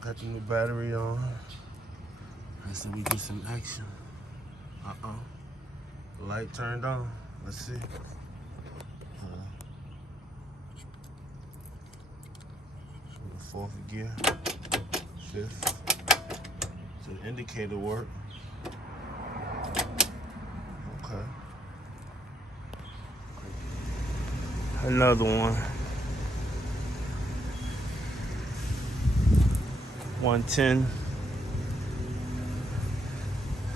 Got the new battery on. I said we get some action. The light turned on. Let's see. The fourth gear, fifth. So the indicator work. Okay. Another one. 110.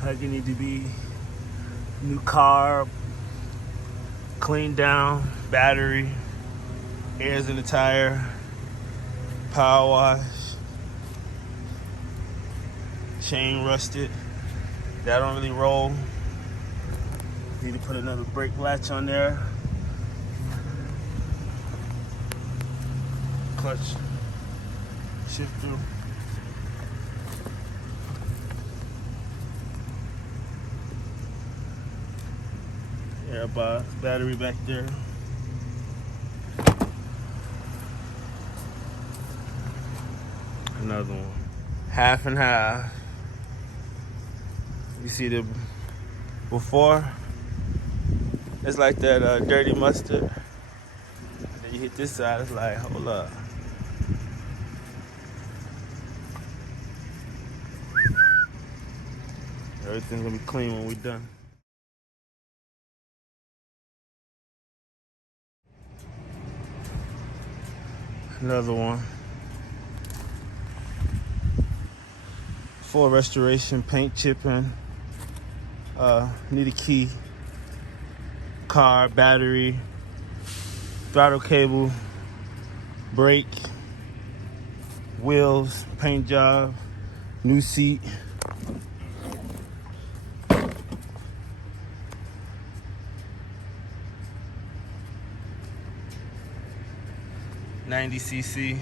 Like it need to be new carb, cleaned down, battery, airs in the tire, power wash, chain rusted. That don't really roll. Need to put another brake latch on there. Clutch shifter. Airbox, battery back there. Another one. Half and half. You see the before? It's like that dirty mustard. Then you hit this side, it's like, hold up. Everything's gonna be clean when we're done. Another one. Full restoration, paint chipping. Need a key. Car, battery, throttle cable, brake, wheels, paint job, new seat. $90cc.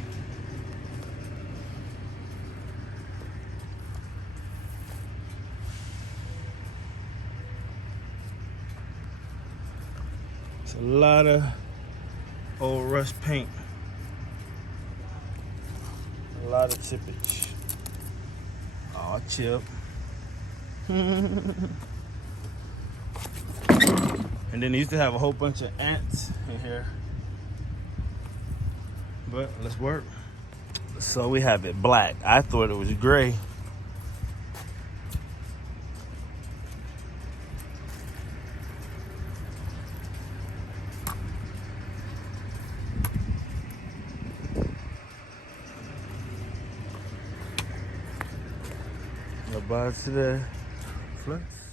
It's a lot of old rust paint. A lot of chippage. Aw, chip. And then they used to have a whole bunch of ants in here. But let's work. So we have it black. I thought it was gray. Goodbye to the flex.